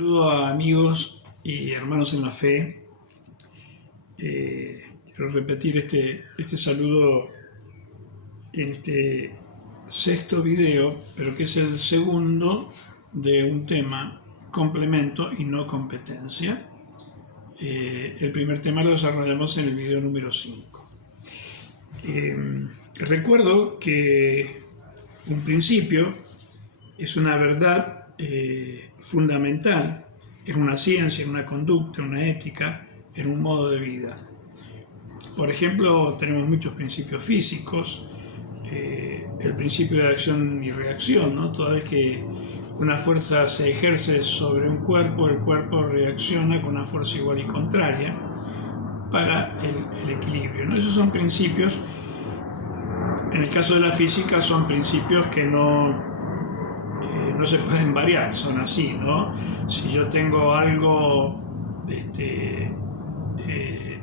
Saludo a amigos y hermanos en la fe. Quiero repetir este saludo en este sexto video, pero que es el segundo de un tema, complemento y no competencia. El primer tema lo desarrollamos en el video número 5. Recuerdo que un principio es una verdad fundamental en una ciencia, en una conducta, en una ética, en un modo de vida. Por ejemplo, tenemos muchos principios físicos, el principio de acción y reacción, ¿no? Toda vez que una fuerza se ejerce sobre un cuerpo, el cuerpo reacciona con una fuerza igual y contraria para el equilibrio, ¿no? Esos son principios, en el caso de la física, son principios que no se pueden variar, son así, ¿no? Si yo tengo algo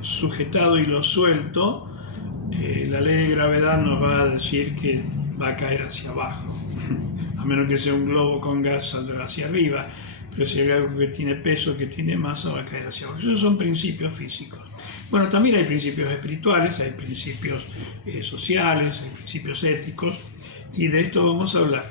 sujetado y lo suelto, la ley de gravedad nos va a decir que va a caer hacia abajo. A menos que sea un globo con gas, saldrá hacia arriba. Pero si hay algo que tiene peso, que tiene masa, va a caer hacia abajo. Esos son principios físicos. Bueno, también hay principios espirituales, hay principios sociales, hay principios éticos, y de esto vamos a hablar.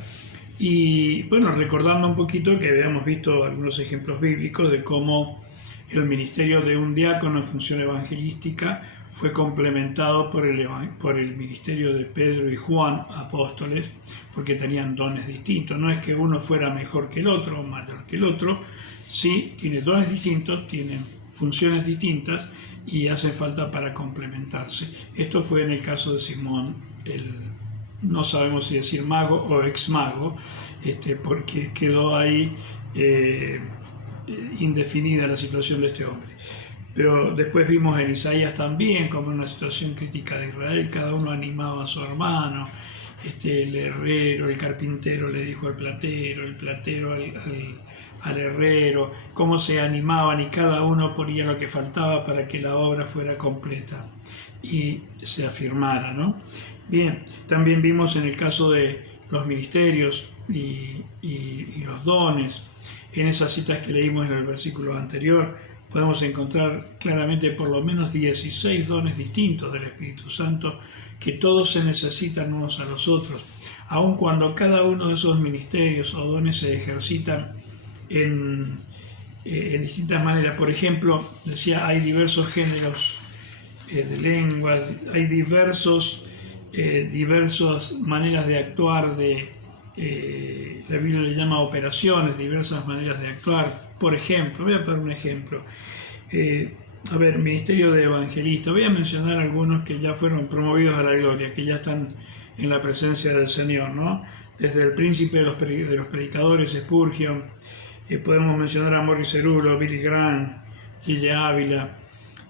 Y bueno, recordando un poquito que habíamos visto algunos ejemplos bíblicos de cómo el ministerio de un diácono en función evangelística fue complementado por el ministerio de Pedro y Juan, apóstoles, porque tenían dones distintos. No es que uno fuera mejor que el otro o mayor que el otro, sí, tiene dones distintos, tienen funciones distintas y hace falta para complementarse. Esto fue en el caso de Simón, no sabemos si decir mago o ex mago, porque quedó ahí indefinida la situación de este hombre. Pero después vimos en Isaías también como en una situación crítica de Israel, cada uno animaba a su hermano, el herrero, el carpintero le dijo al platero, el platero al herrero, cómo se animaban y cada uno ponía lo que faltaba para que la obra fuera completa y se afirmara, ¿no? Bien, también vimos en el caso de los ministerios y los dones, en esas citas que leímos en el versículo anterior, podemos encontrar claramente por lo menos 16 dones distintos del Espíritu Santo, que todos se necesitan unos a los otros, aun cuando cada uno de esos ministerios o dones se ejercitan en distintas maneras. Por ejemplo, decía, hay diversos géneros de lengua, hay diversas maneras de actuar, la Biblia le llama operaciones, diversas maneras de actuar. Por ejemplo, voy a poner un ejemplo. Ministerio de evangelista. Voy a mencionar algunos que ya fueron promovidos a la gloria, que ya están en la presencia del Señor, ¿no? Desde el príncipe de los predicadores, Spurgeon, podemos mencionar a Morris Cerullo, Billy Graham, Gille Ávila,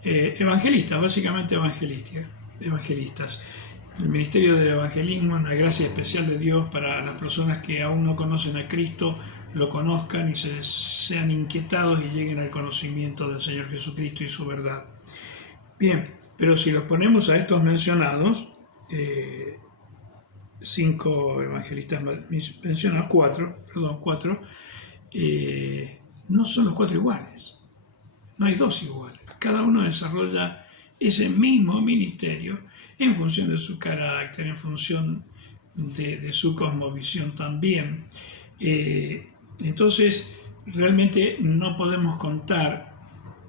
evangelistas, básicamente evangelistas. El ministerio de evangelismo, una gracia especial de Dios para las personas que aún no conocen a Cristo, lo conozcan y sean inquietados y lleguen al conocimiento del Señor Jesucristo y su verdad. Bien, pero si los ponemos a estos mencionados, 5 evangelistas mencionados, 4, no son los 4 iguales, no hay 2 iguales, cada uno desarrolla ese mismo ministerio en función de su carácter, en función de su cosmovisión también. Entonces, realmente no podemos contar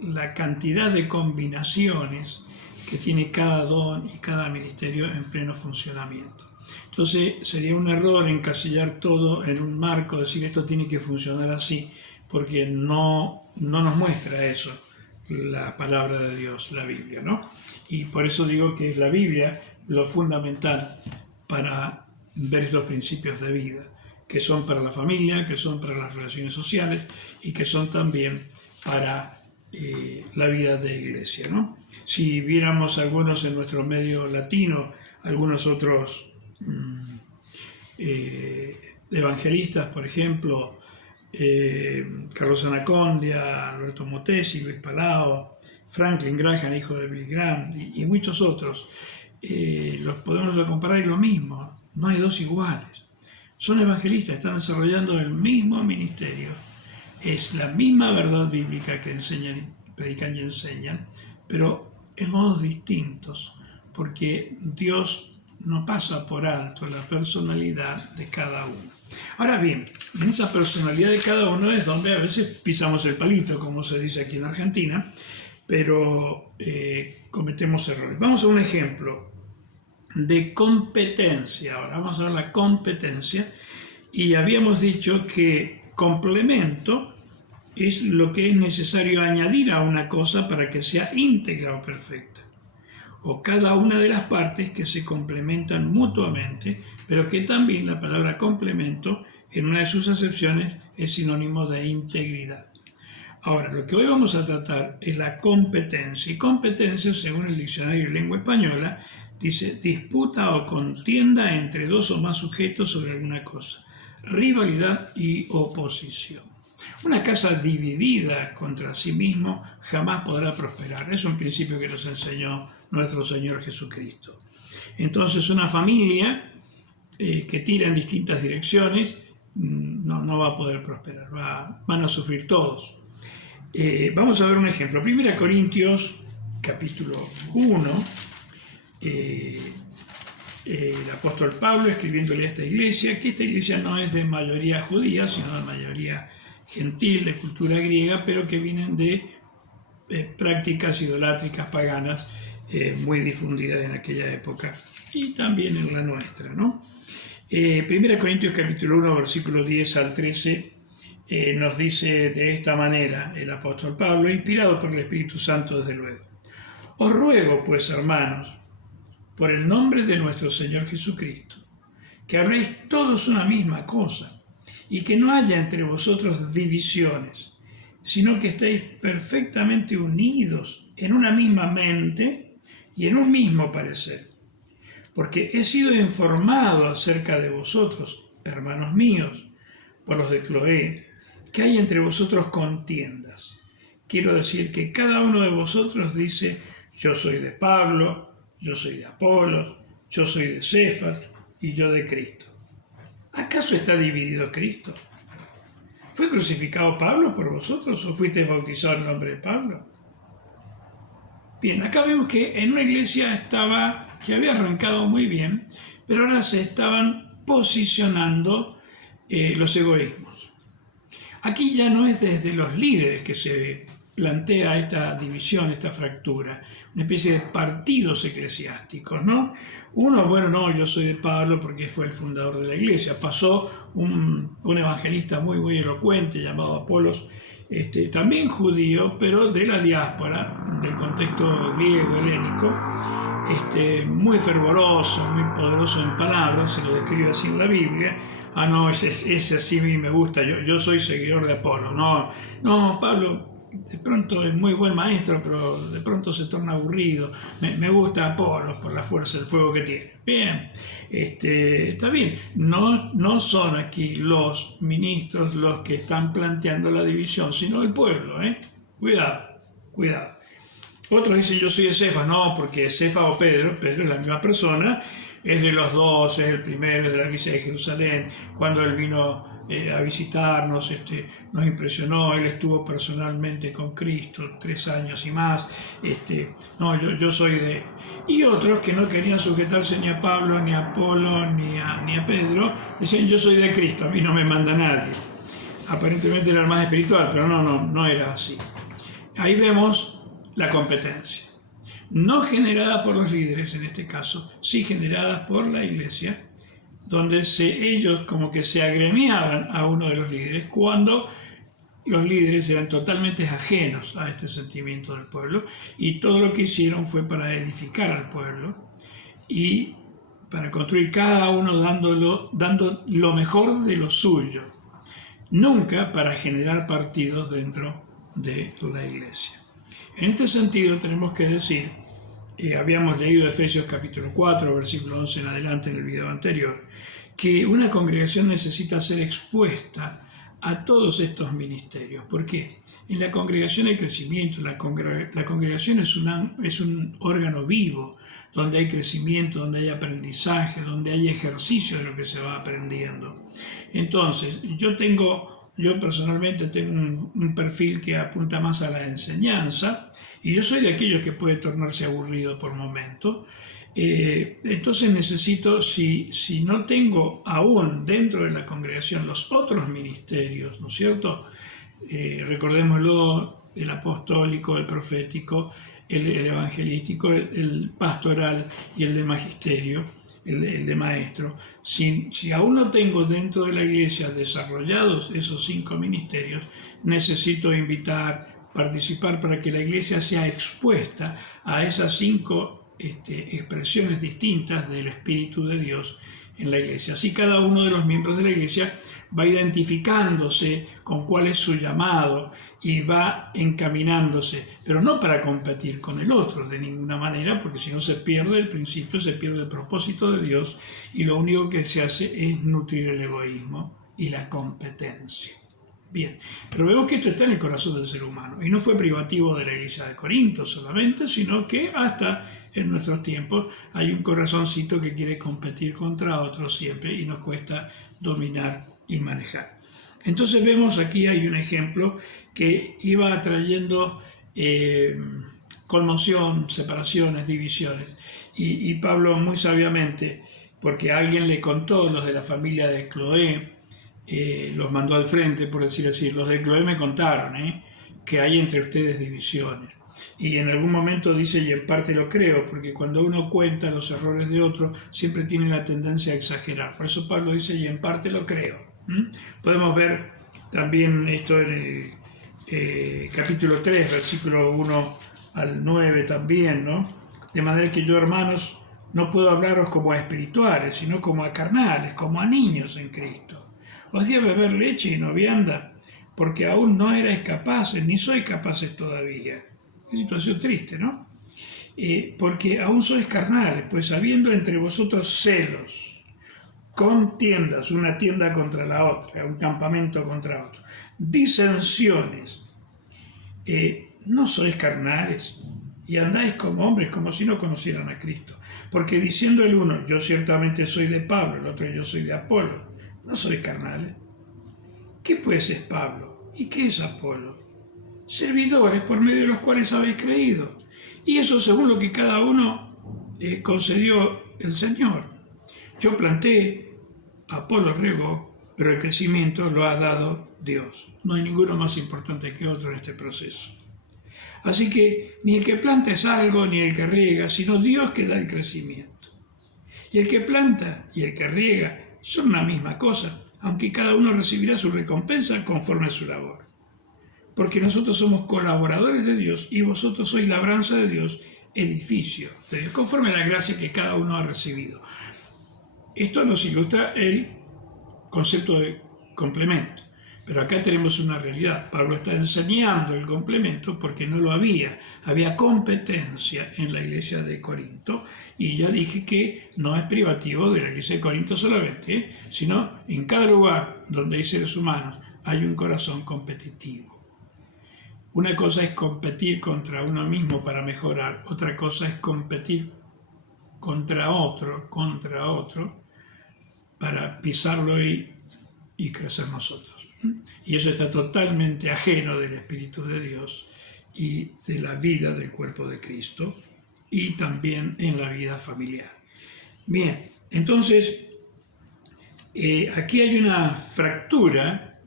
la cantidad de combinaciones que tiene cada don y cada ministerio en pleno funcionamiento. Entonces, sería un error encasillar todo en un marco, decir esto tiene que funcionar así, porque no nos muestra eso la palabra de Dios, la Biblia, ¿no? Y por eso digo que es la Biblia lo fundamental para ver estos principios de vida, que son para la familia, que son para las relaciones sociales y que son también para la vida de iglesia, ¿no? Si viéramos algunos en nuestro medio latino, algunos otros evangelistas, por ejemplo, Carlos Anacondia, Alberto Motesi, Luis Palao, Franklin Graham, hijo de Billy Graham, y muchos otros, los podemos comparar y lo mismo, no hay 2 iguales. Son evangelistas, están desarrollando el mismo ministerio, Es la misma verdad bíblica que enseñan, predican y enseñan, pero en modos distintos, porque Dios no pasa por alto la personalidad de cada uno. Ahora bien, en esa personalidad de cada uno es donde a veces pisamos el palito, como se dice aquí en Argentina, pero cometemos errores. Vamos a un ejemplo de competencia. Ahora vamos a ver la competencia, y habíamos dicho que complemento es lo que es necesario añadir a una cosa para que sea íntegra o perfecta, o cada una de las partes que se complementan mutuamente, pero que también la palabra complemento en una de sus acepciones es sinónimo de integridad. Ahora, lo que hoy vamos a tratar es la competencia, y competencia, según el diccionario de lengua española, dice disputa o contienda entre dos o más sujetos sobre alguna cosa, rivalidad y oposición. Una casa dividida contra sí mismo jamás podrá prosperar. Es un principio que nos enseñó nuestro Señor Jesucristo. Entonces, una familia que tira en distintas direcciones no va a poder prosperar, van a sufrir todos. Vamos a ver un ejemplo. 1 Corintios, capítulo 1. El apóstol Pablo escribiéndole a esta iglesia, que esta iglesia no es de mayoría judía, sino de mayoría gentil, de cultura griega, pero que vienen de prácticas idolátricas paganas muy difundidas en aquella época y también en la nuestra, ¿no? 1 Corintios capítulo 1, versículo 10 al 13 nos dice de esta manera el apóstol Pablo, inspirado por el Espíritu Santo desde luego: os ruego pues, hermanos, por el nombre de nuestro Señor Jesucristo, que habléis todos una misma cosa, y que no haya entre vosotros divisiones, sino que estéis perfectamente unidos en una misma mente y en un mismo parecer. Porque he sido informado acerca de vosotros, hermanos míos, por los de Cloé, que hay entre vosotros contiendas. Quiero decir que cada uno de vosotros dice: yo soy de Pablo, yo soy de Apolos, yo soy de Cefas y yo de Cristo. ¿Acaso está dividido Cristo? ¿Fue crucificado Pablo por vosotros o fuisteis bautizados en nombre de Pablo? Bien, acá vemos que en una iglesia que había arrancado muy bien, pero ahora se estaban posicionando los egoísmos. Aquí ya no es desde los líderes que se plantea esta división, esta fractura, una especie de partidos eclesiásticos, ¿no? Uno, bueno, no, yo soy de Pablo porque fue el fundador de la iglesia. Pasó un evangelista muy elocuente llamado Apolos, también judío, pero de la diáspora, del contexto griego, helénico, muy fervoroso, muy poderoso en palabras, se lo describe así en la Biblia. Ah, no, ese así a mí me gusta, yo soy seguidor de Apolo. No, Pablo de pronto es muy buen maestro, pero de pronto se torna aburrido. Me gusta Apolo por la fuerza del fuego que tiene. Bien, está bien. No son aquí los ministros los que están planteando la división, sino el pueblo, ¿eh? Cuidado. Otros dicen: yo soy de Cefas. No, porque Cefas o Pedro es la misma persona, es de los dos, es el primero de la iglesia de Jerusalén. Cuando él vino a visitarnos, nos impresionó, él estuvo personalmente con Cristo 3 años y más. No, yo soy de... Y otros que no querían sujetarse ni a Pablo, ni a Apolo, ni a Pedro, decían: yo soy de Cristo, a mí no me manda nadie. Aparentemente era el más espiritual, pero no era así. Ahí vemos la competencia, no generada por los líderes en este caso, sí generada por la iglesia, donde ellos como que se agremiaban a uno de los líderes cuando los líderes eran totalmente ajenos a este sentimiento del pueblo, y todo lo que hicieron fue para edificar al pueblo y para construir, cada uno dando lo mejor de lo suyo, nunca para generar partidos dentro de la iglesia. En este sentido tenemos que decir, habíamos leído Efesios capítulo 4, versículo 11 en adelante en el video anterior, que una congregación necesita ser expuesta a todos estos ministerios. ¿Por qué? En la congregación hay crecimiento, la congregación es un órgano vivo, donde hay crecimiento, donde hay aprendizaje, donde hay ejercicio de lo que se va aprendiendo. Entonces, yo tengo Yo personalmente tengo un perfil que apunta más a la enseñanza y yo soy de aquellos que puede tornarse aburrido por momentos. Entonces necesito, si no tengo aún dentro de la congregación los otros ministerios, ¿no es cierto? Recordémoslo, el apostólico, el profético, el evangelístico, el pastoral y el de magisterio, el de maestro. Si aún no tengo dentro de la iglesia desarrollados esos 5 ministerios, necesito invitar, participar para que la iglesia sea expuesta a esas 5 expresiones distintas del Espíritu de Dios en la iglesia. Así cada uno de los miembros de la iglesia va identificándose con cuál es su llamado y va encaminándose, pero no para competir con el otro de ninguna manera, porque si no se pierde el principio, se pierde el propósito de Dios y lo único que se hace es nutrir el egoísmo y la competencia. Bien, pero vemos que esto está en el corazón del ser humano y no fue privativo de la iglesia de Corinto solamente, sino que hasta en nuestros tiempos hay un corazoncito que quiere competir contra otro siempre y nos cuesta dominar y manejar. Entonces vemos aquí hay un ejemplo que iba atrayendo conmoción, separaciones, divisiones y Pablo muy sabiamente, porque alguien le contó, los de la familia de Cloé, los mandó al frente, por decir así, los de Cloé me contaron que hay entre ustedes divisiones. Y en algún momento dice, y en parte lo creo, porque cuando uno cuenta los errores de otro, siempre tiene la tendencia a exagerar. Por eso Pablo dice, y en parte lo creo. Podemos ver también esto en el capítulo 3, versículo 1 al 9 también, ¿no? De manera que yo, hermanos, no puedo hablaros como a espirituales, sino como a carnales, como a niños en Cristo. Os di a beber leche y no vianda, porque aún no erais capaces, ni sois capaces todavía. Qué situación triste, ¿no? Porque aún sois carnales, pues habiendo entre vosotros celos, contiendas, una tienda contra la otra, un campamento contra otro, disensiones, no sois carnales y andáis como hombres, como si no conocieran a Cristo. Porque diciendo el uno, yo ciertamente soy de Pablo, el otro, yo soy de Apolo, no sois carnales. ¿Qué pues es Pablo? ¿Y qué es Apolo? Servidores por medio de los cuales habéis creído. Y eso según lo que cada uno concedió el Señor. Yo planté, Apolo regó, pero el crecimiento lo ha dado Dios. No hay ninguno más importante que otro en este proceso. Así que ni el que planta es algo, ni el que riega, sino Dios que da el crecimiento. Y el que planta y el que riega son una misma cosa, aunque cada uno recibirá su recompensa conforme a su labor. Porque nosotros somos colaboradores de Dios y vosotros sois labranza de Dios, edificio de Dios, conforme a la gracia que cada uno ha recibido. Esto nos ilustra el concepto de complemento. Pero acá tenemos una realidad. Pablo está enseñando el complemento porque no lo había. Había competencia en la iglesia de Corinto y ya dije que no es privativo de la iglesia de Corinto solamente, sino en cada lugar donde hay seres humanos hay un corazón competitivo. Una cosa es competir contra uno mismo para mejorar, otra cosa es competir contra otro para pisarlo y crecer nosotros. Y eso está totalmente ajeno del Espíritu de Dios y de la vida del cuerpo de Cristo y también en la vida familiar. Bien, entonces aquí hay una fractura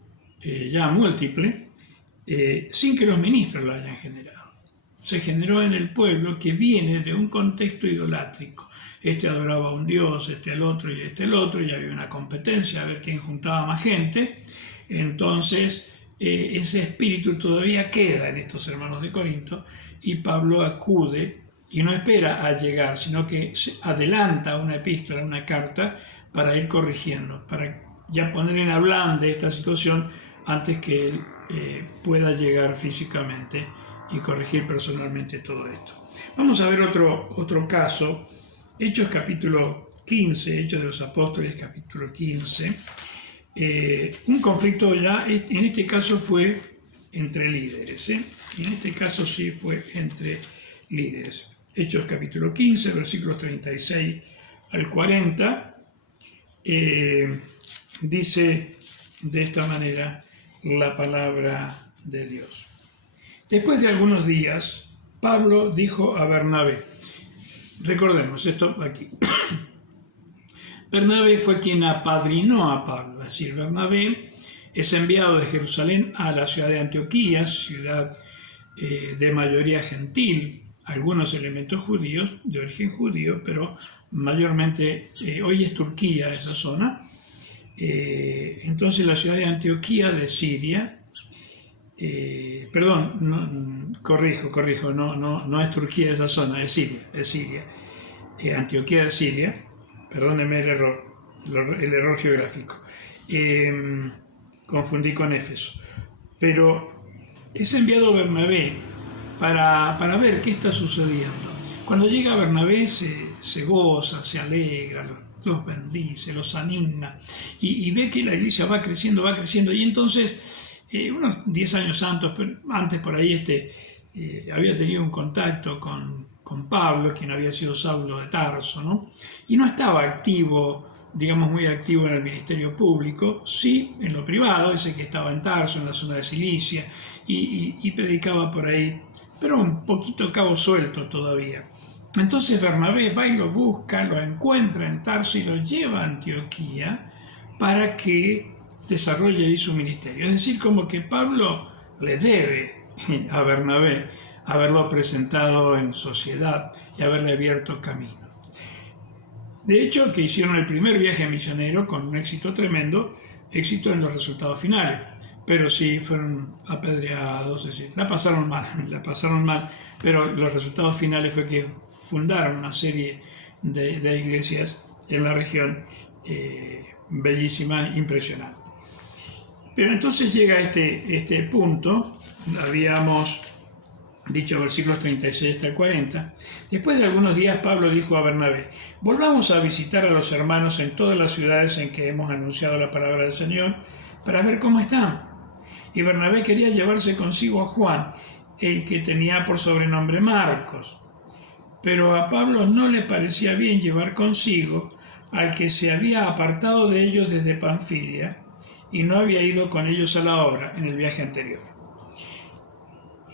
ya múltiple sin que los ministros lo hayan generado. Se generó en el pueblo que viene de un contexto idolátrico. Este adoraba a un dios, este al otro y este al otro, y había una competencia a ver quién juntaba más gente. Entonces, ese espíritu todavía queda en estos hermanos de Corinto y Pablo acude y no espera a llegar, sino que adelanta una epístola, una carta, para ir corrigiendo, para ya poner en hablante esta situación antes que él pueda llegar físicamente y corregir personalmente todo esto. Vamos a ver otro caso, Hechos capítulo 15, Hechos de los Apóstoles capítulo 15. Un conflicto ya, en este caso fue entre líderes, en este caso sí fue entre líderes. Hechos capítulo 15, versículos 36 al 40, dice de esta manera la palabra de Dios. Después de algunos días, Pablo dijo a Bernabé, recordemos esto aquí, Bernabé fue quien apadrinó a Pablo, es decir, Bernabé es enviado de Jerusalén a la ciudad de Antioquía, ciudad de mayoría gentil, algunos elementos judíos, de origen judío, pero mayormente, hoy es Turquía esa zona. Entonces la ciudad de Antioquía de Siria, corrijo, no es Turquía esa zona, es Siria. Antioquía de Siria, perdónenme el error geográfico. Confundí con Éfeso. Pero es enviado Bernabé para ver qué está sucediendo. Cuando llega Bernabé se goza, se alegra, los bendice, los anima y ve que la iglesia va creciendo y entonces unos 10 años antes por ahí había tenido un contacto con Pablo, quien había sido Saulo de Tarso, ¿no? Y no estaba activo, digamos muy activo en el ministerio público, sí en lo privado, ese que estaba en Tarso, en la zona de Cilicia, y predicaba por ahí, pero un poquito cabo suelto todavía. Entonces Bernabé va y lo busca, lo encuentra en Tarso y lo lleva a Antioquía para que desarrolle ahí su ministerio. Es decir, como que Pablo le debe a Bernabé haberlo presentado en sociedad y haberle abierto camino. De hecho, que hicieron el primer viaje misionero con un éxito tremendo, éxito en los resultados finales, pero sí fueron apedreados, es decir, la pasaron mal, pero los resultados finales fue que fundaron una serie de iglesias en la región bellísima, impresionante. Pero entonces llega este punto, habíamos dicho versículos 36 hasta el 40, después de algunos días Pablo dijo a Bernabé, volvamos a visitar a los hermanos en todas las ciudades en que hemos anunciado la palabra del Señor, para ver cómo están. Y Bernabé quería llevarse consigo a Juan, el que tenía por sobrenombre Marcos. Pero a Pablo no le parecía bien llevar consigo al que se había apartado de ellos desde Panfilia y no había ido con ellos a la obra en el viaje anterior.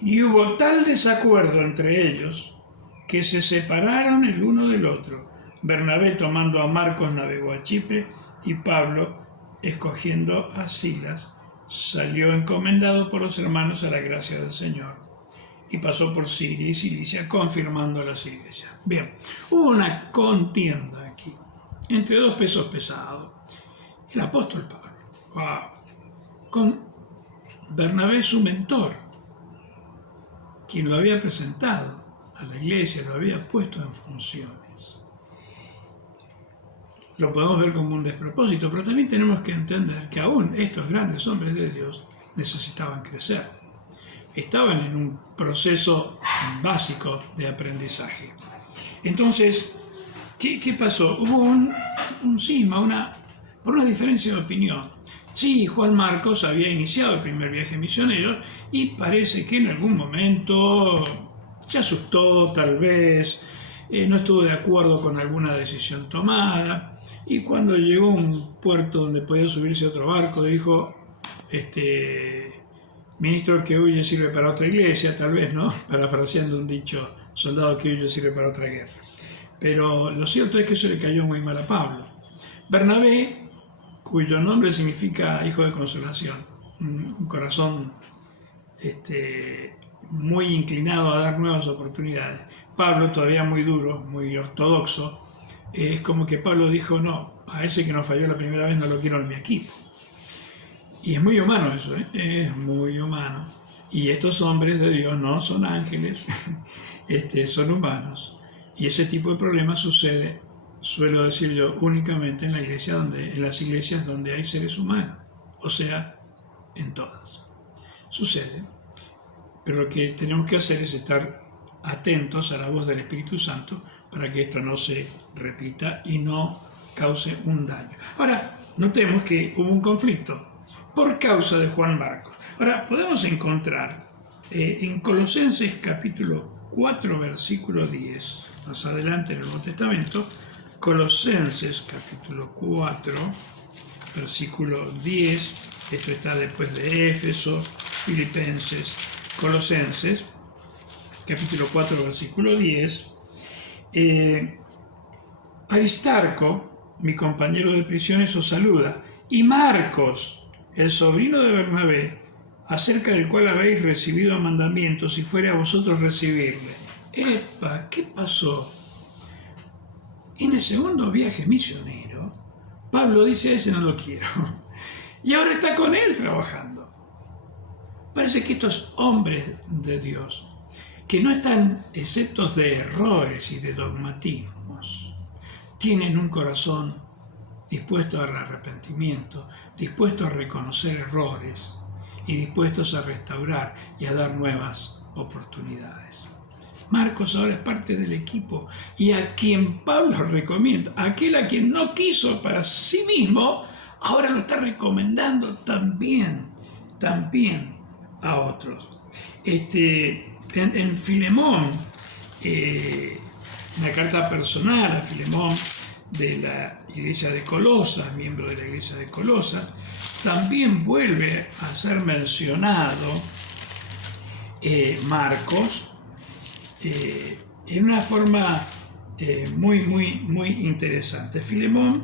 Y hubo tal desacuerdo entre ellos que se separaron el uno del otro. Bernabé, tomando a Marcos, navegó a Chipre, y Pablo, escogiendo a Silas, salió encomendado por los hermanos a la gracia del Señor, y pasó por Siria y Cilicia, confirmando las iglesias. Bien, hubo una contienda aquí entre dos pesos pesados. El apóstol Pablo, con Bernabé, su mentor, quien lo había presentado a la iglesia, lo había puesto en funciones. Lo podemos ver como un despropósito, pero también tenemos que entender que aún estos grandes hombres de Dios necesitaban crecer. Estaban en un proceso básico de aprendizaje. Entonces, ¿qué pasó? Hubo un cisma, por una diferencia de opinión. Sí, Juan Marcos había iniciado el primer viaje misionero y parece que en algún momento se asustó, tal vez, no estuvo de acuerdo con alguna decisión tomada, y cuando llegó a un puerto donde podía subirse a otro barco, dijo, ministro que huye sirve para otra iglesia, tal vez, ¿no? Parafraseando un dicho, soldado que huye sirve para otra guerra. Pero lo cierto es que eso le cayó muy mal a Pablo. Bernabé, cuyo nombre significa hijo de consolación, un corazón muy inclinado a dar nuevas oportunidades. Pablo, todavía muy duro, muy ortodoxo, es como que Pablo dijo, no, a ese que nos falló la primera vez no lo quiero en mi equipo. Y es muy humano eso, es muy humano. Y estos hombres de Dios no son ángeles, son humanos. Y ese tipo de problemas sucede, suelo decir yo, únicamente en las iglesias donde hay seres humanos, o sea, en todas. Sucede, pero lo que tenemos que hacer es estar atentos a la voz del Espíritu Santo para que esto no se repita y no cause un daño. Ahora, notemos que hubo un conflicto por causa de Juan Marcos. Ahora, podemos encontrar en Colosenses capítulo 4, versículo 10, más adelante en el Nuevo Testamento, Colosenses capítulo 4, versículo 10, Esto está después de Éfeso, Filipenses, Colosenses, capítulo 4, versículo 10. Aristarco, mi compañero de prisiones, os saluda, y Marcos, el sobrino de Bernabé, acerca del cual habéis recibido mandamientos, si fuere a vosotros recibirle. ¡Epa! ¿Qué pasó? En el segundo viaje misionero, Pablo dice: ese no lo quiero. Y ahora está con él trabajando. Parece que estos hombres de Dios, que no están exentos de errores y de dogmatismos, tienen un corazón dispuesto al arrepentimiento, dispuesto a reconocer errores y dispuestos a restaurar y a dar nuevas oportunidades. Marcos ahora es parte del equipo y a quien Pablo recomienda, aquel a quien no quiso para sí mismo, ahora lo está recomendando también a otros. En Filemón, una carta personal a Filemón de la iglesia de Colosas, miembro de la iglesia de Colosas, también vuelve a ser mencionado Marcos en una forma muy interesante. Filemón,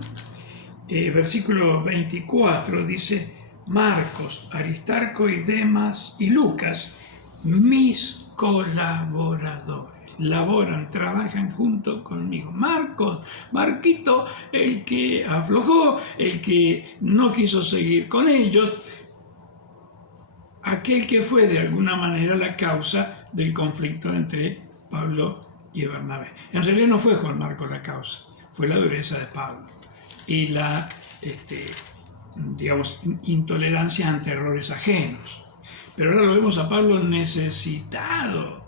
versículo 24, dice: Marcos, Aristarco y Demas y Lucas, mis colaboradores, laboran, trabajan junto conmigo. Marquito, el que aflojó, el que no quiso seguir con ellos, aquel que fue de alguna manera la causa del conflicto entre Pablo y Bernabé. En realidad no fue Juan Marcos la causa, fue la dureza de Pablo y la intolerancia ante errores ajenos. Pero ahora lo vemos a Pablo necesitado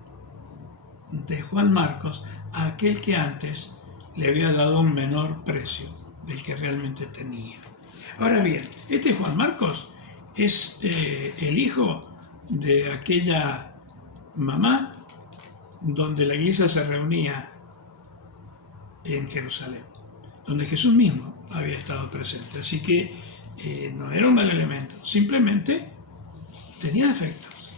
de Juan Marcos, aquel que antes le había dado un menor precio del que realmente tenía. Ahora bien, este Juan Marcos es el hijo de aquella mamá donde la iglesia se reunía en Jerusalén, donde Jesús mismo había estado presente. Así que no era un mal elemento, simplemente tenía defectos.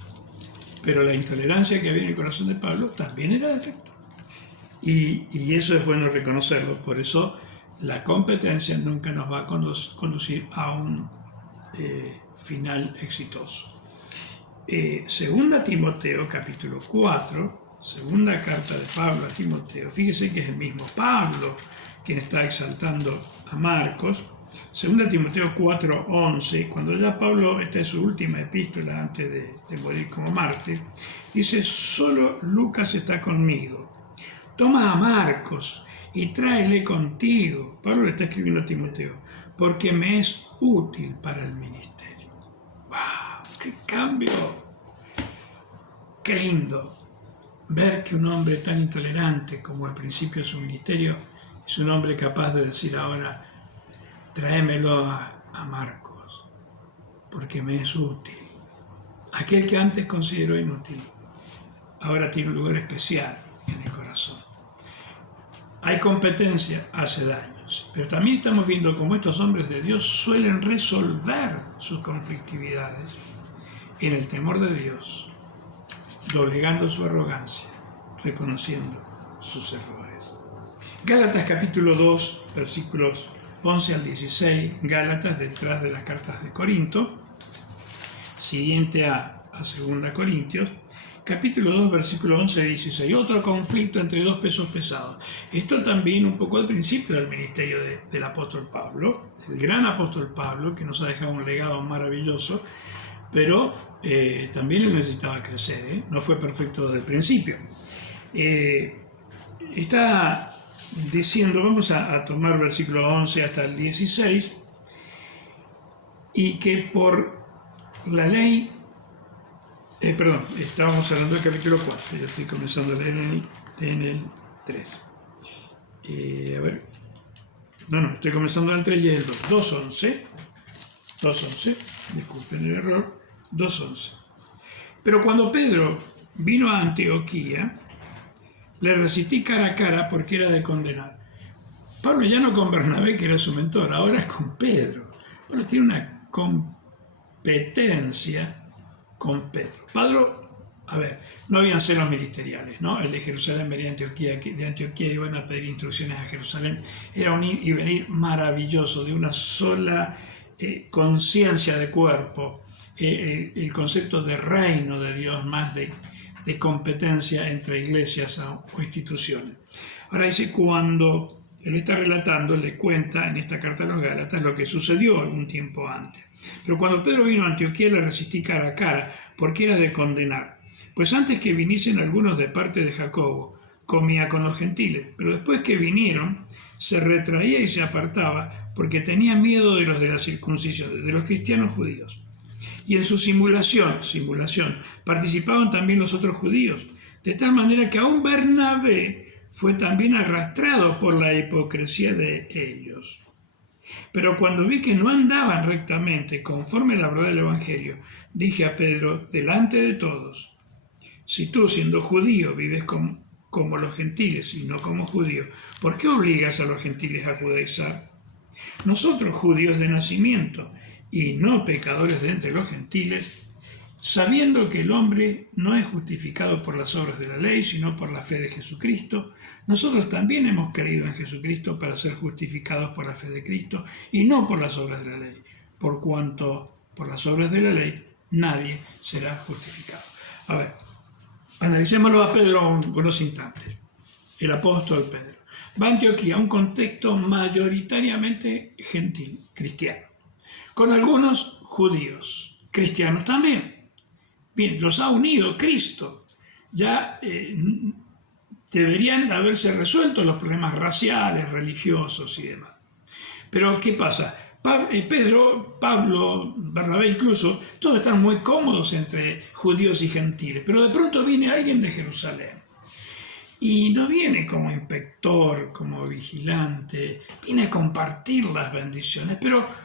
Pero la intolerancia que había en el corazón de Pablo también era defecto. Y eso es bueno reconocerlo. Por eso la competencia nunca nos va a conducir a un final exitoso. Segunda Timoteo, capítulo 4, segunda carta de Pablo a Timoteo. Fíjese que es el mismo Pablo quien está exaltando a Marcos. Segunda Timoteo 4:11, cuando ya Pablo está en su última epístola antes de morir como mártir, dice: solo Lucas está conmigo. Toma a Marcos y tráele contigo. Pablo le está escribiendo a Timoteo, porque me es útil para el ministerio. ¡Wow! ¡Qué cambio! ¡Qué lindo! Ver que un hombre tan intolerante como al principio de su ministerio es un hombre capaz de decir ahora: tráemelo a Marcos, porque me es útil. Aquel que antes consideró inútil, ahora tiene un lugar especial en el corazón. Hay competencia hace daños, pero también estamos viendo cómo estos hombres de Dios suelen resolver sus conflictividades en el temor de Dios, doblegando su arrogancia, reconociendo sus errores. Gálatas capítulo 2, versículos 11 al 16, Gálatas detrás de las cartas de Corinto, siguiente a 2 Corintios, capítulo 2, versículo 11 y 16, otro conflicto entre dos pesos pesados. Esto también un poco al principio del ministerio del apóstol Pablo, el gran apóstol Pablo, que nos ha dejado un legado maravilloso, pero también él necesitaba crecer, no fue perfecto desde el principio. Está diciendo, vamos a tomar versículo 11 hasta el 16, y que por la ley, estábamos hablando del capítulo 4, yo estoy comenzando a leer en el 3. Estoy comenzando en el 3 y el 2. 2.11, disculpen el error, 2.11. Pero cuando Pedro vino a Antioquía, le resistí cara a cara porque era de condenar. Pablo ya no con Bernabé, que era su mentor, ahora es con Pedro. Pablo tiene una competencia con Pedro. No habían celos ministeriales, ¿no? El de Jerusalén venía de Antioquía iban a pedir instrucciones a Jerusalén. Era un ir y venir maravilloso, de una sola conciencia de cuerpo, el concepto de reino de Dios, más de competencia entre iglesias o instituciones. Ahora dice, cuando él está relatando, le cuenta en esta carta a los Gálatas lo que sucedió algún tiempo antes. Pero cuando Pedro vino a Antioquía le resistí cara a cara, porque era de condenar. Pues antes que viniesen algunos de parte de Jacobo, comía con los gentiles, pero después que vinieron, se retraía y se apartaba, porque tenía miedo de los de la circuncisión, de los cristianos judíos. Y en su simulación, participaban también los otros judíos, de tal manera que aún Bernabé fue también arrastrado por la hipocresía de ellos. Pero cuando vi que no andaban rectamente conforme a la verdad del Evangelio, dije a Pedro, delante de todos, si tú, siendo judío, vives como los gentiles y no como judíos, ¿por qué obligas a los gentiles a judaizar? Nosotros, judíos de nacimiento y no pecadores de entre los gentiles, sabiendo que el hombre no es justificado por las obras de la ley, sino por la fe de Jesucristo, nosotros también hemos creído en Jesucristo para ser justificados por la fe de Cristo y no por las obras de la ley, por cuanto por las obras de la ley nadie será justificado. A ver, analicémoslo a Pedro unos instantes. El apóstol Pedro va a Antioquía, un contexto mayoritariamente gentil, cristiano, con algunos judíos, cristianos también. Bien, los ha unido Cristo. Ya deberían haberse resuelto los problemas raciales, religiosos y demás. Pero ¿qué pasa? Pedro, Pablo, Bernabé incluso, todos están muy cómodos entre judíos y gentiles, pero de pronto viene alguien de Jerusalén. Y no viene como inspector, como vigilante, viene a compartir las bendiciones, pero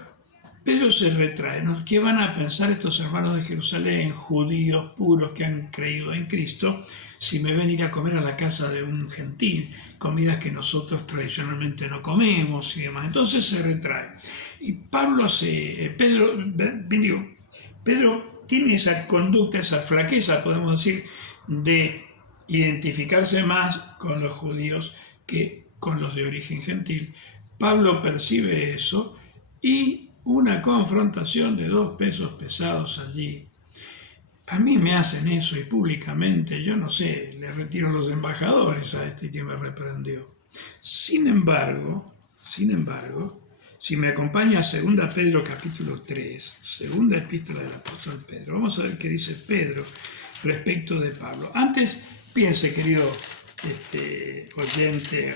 Pedro se retrae. ¿Qué van a pensar estos hermanos de Jerusalén, judíos puros que han creído en Cristo, si me ven ir a comer a la casa de un gentil, comidas que nosotros tradicionalmente no comemos y demás? Entonces se retrae. Y Pedro tiene esa conducta, esa flaqueza, podemos decir, de identificarse más con los judíos que con los de origen gentil. Pablo percibe eso y una confrontación de 2 pesos pesados allí. A mí me hacen eso y públicamente, yo no sé, le retiro los embajadores a este que me reprendió. Sin embargo, si me acompaña a 2 Pedro capítulo 3, segunda epístola del apóstol Pedro, vamos a ver qué dice Pedro respecto de Pablo. Antes, piense, querido oyente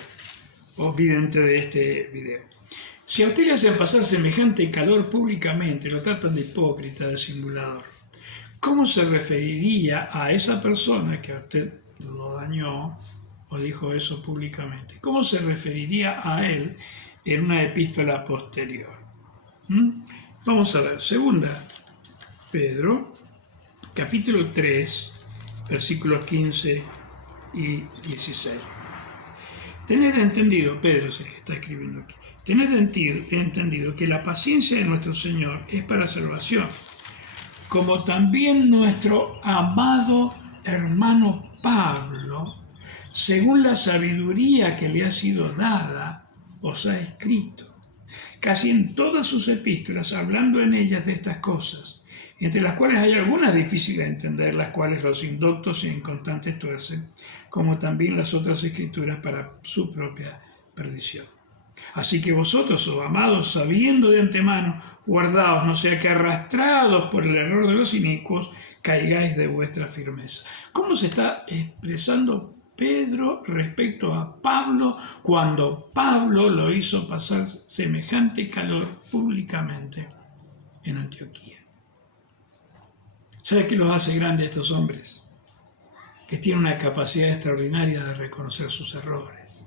o vidente de este video. Si a usted le hacen pasar semejante calor públicamente, lo tratan de hipócrita, de simulador, ¿cómo se referiría a esa persona que a usted lo dañó o dijo eso públicamente? ¿Cómo se referiría a él en una epístola posterior? Vamos a ver, 2 Pedro, capítulo 3, versículos 15 y 16. Tened entendido, Pedro es el que está escribiendo aquí, tened entendido que la paciencia de nuestro Señor es para salvación, como también nuestro amado hermano Pablo, según la sabiduría que le ha sido dada, os ha escrito, casi en todas sus epístolas, hablando en ellas de estas cosas, entre las cuales hay algunas difíciles de entender, las cuales los indoctos e inconstantes tuercen, como también las otras escrituras para su propia perdición. Así que vosotros, oh amados, sabiendo de antemano, guardaos, no sea que arrastrados por el error de los inicuos, caigáis de vuestra firmeza. ¿Cómo se está expresando Pedro respecto a Pablo cuando Pablo lo hizo pasar semejante calor públicamente en Antioquía? ¿Sabe qué los hace grandes estos hombres? Que tienen una capacidad extraordinaria de reconocer sus errores,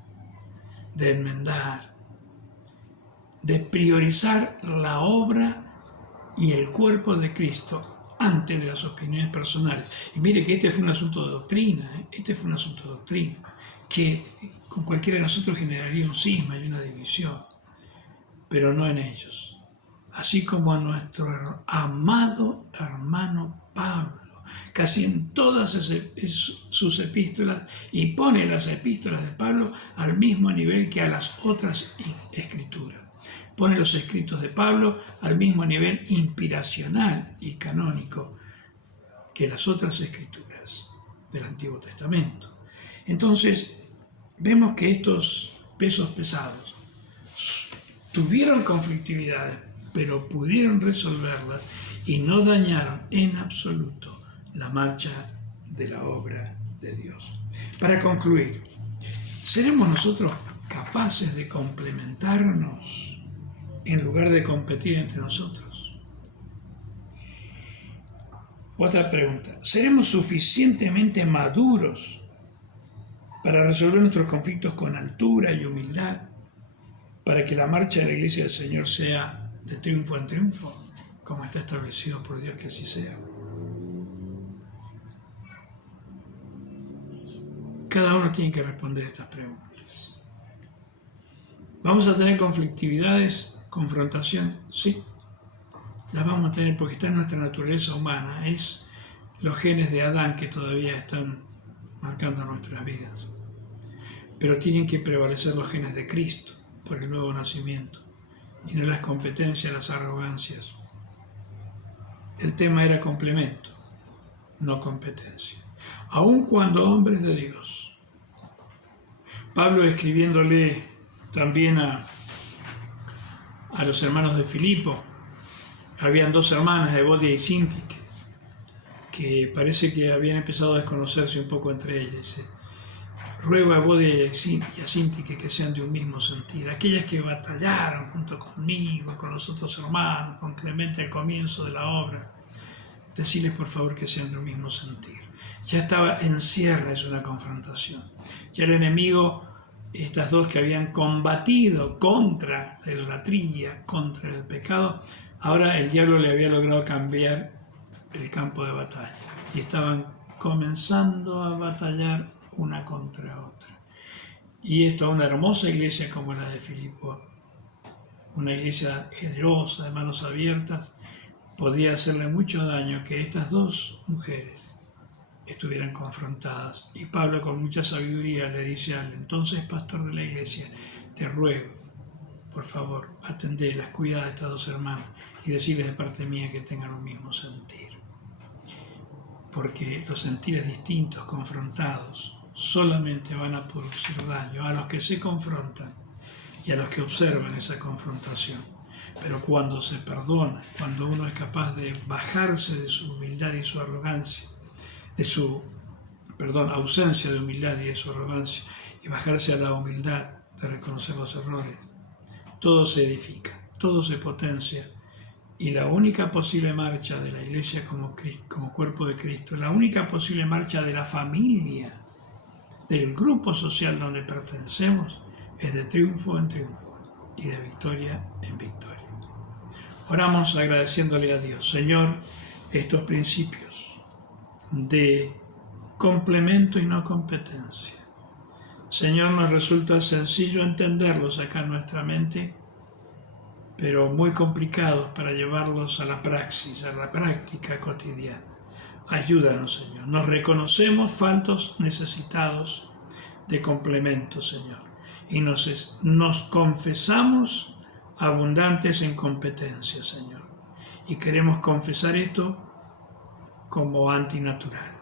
de enmendar, de priorizar la obra y el cuerpo de Cristo antes de las opiniones personales. Y mire que este fue un asunto de doctrina, que con cualquiera de nosotros generaría un cisma y una división, pero no en ellos. así como a nuestro amado hermano Pablo, casi en todas sus epístolas, y pone las epístolas de Pablo al mismo nivel que a las otras escrituras. Pone los escritos de Pablo al mismo nivel inspiracional y canónico que las otras escrituras del Antiguo Testamento. Entonces, vemos que estos pesos pesados tuvieron conflictividades, pero pudieron resolverlas y no dañaron en absoluto la marcha de la obra de Dios. Para concluir, ¿seremos nosotros capaces de complementarnos en lugar de competir entre nosotros? Otra pregunta, ¿seremos suficientemente maduros para resolver nuestros conflictos con altura y humildad, para que la marcha de la Iglesia del Señor sea de triunfo en triunfo, como está establecido por Dios que así sea? Cada uno tiene que responder estas preguntas. ¿Vamos a tener conflictividades, confrontación? Sí, las vamos a tener porque está en nuestra naturaleza humana. Es los genes de Adán que todavía están marcando nuestras vidas. Pero tienen que prevalecer los genes de Cristo por el nuevo nacimiento y no las competencias, las arrogancias. El tema era complemento, no competencia. Aun cuando hombres de Dios, Pablo escribiéndole también a los hermanos de Filipo, habían dos hermanas, Evodia y Síntique, que parece que habían empezado a desconocerse un poco entre ellas. Dice, ruego a Evodia y a Síntique que sean de un mismo sentir, aquellas que batallaron junto conmigo, con los otros hermanos, con Clemente al comienzo de la obra, decirles por favor que sean de un mismo sentir. Ya estaba en ciernes una confrontación. Ya el enemigo, estas dos que habían combatido contra la idolatría, contra el pecado, ahora el diablo le había logrado cambiar el campo de batalla. Y estaban comenzando a batallar una contra otra. Y esto a una hermosa iglesia como la de Filipo, una iglesia generosa, de manos abiertas, podía hacerle mucho daño que estas dos mujeres estuvieran confrontadas. Y Pablo con mucha sabiduría le dice al entonces pastor de la iglesia, te ruego, por favor, atendelas, cuida de estas dos hermanas y decirles de parte mía que tengan un mismo sentir. Porque los sentires distintos, confrontados, solamente van a producir daño a los que se confrontan y a los que observan esa confrontación. Pero cuando se perdona, cuando uno es capaz de bajarse de su humildad y su arrogancia, de su, ausencia de humildad y de su arrogancia, y bajarse a la humildad de reconocer los errores, todo se edifica, todo se potencia, y la única posible marcha de la iglesia como cuerpo de Cristo, la única posible marcha de la familia, del grupo social donde pertenecemos, es de triunfo en triunfo y de victoria en victoria. Oramos agradeciéndole a Dios. Señor, estos principios de complemento y no competencia, Señor, nos resulta sencillo entenderlos acá en nuestra mente, pero muy complicados para llevarlos a la praxis, a la práctica cotidiana. Ayúdanos, Señor. Nos reconocemos faltos, necesitados de complemento, Señor. Y nos confesamos abundantes en competencia, Señor. Y queremos confesar esto como antinatural.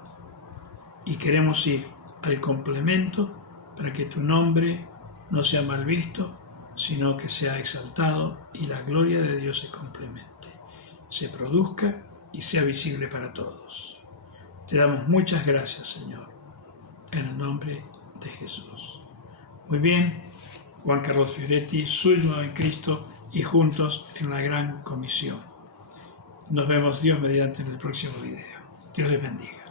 Y queremos ir al complemento para que tu nombre no sea mal visto, sino que sea exaltado y la gloria de Dios se complemente, se produzca y sea visible para todos. Te damos muchas gracias, Señor, en el nombre de Jesús. Muy bien, Juan Carlos Fioretti, suyo en Cristo y juntos en la gran comisión. Nos vemos Dios mediante en el próximo video. Dios les bendiga.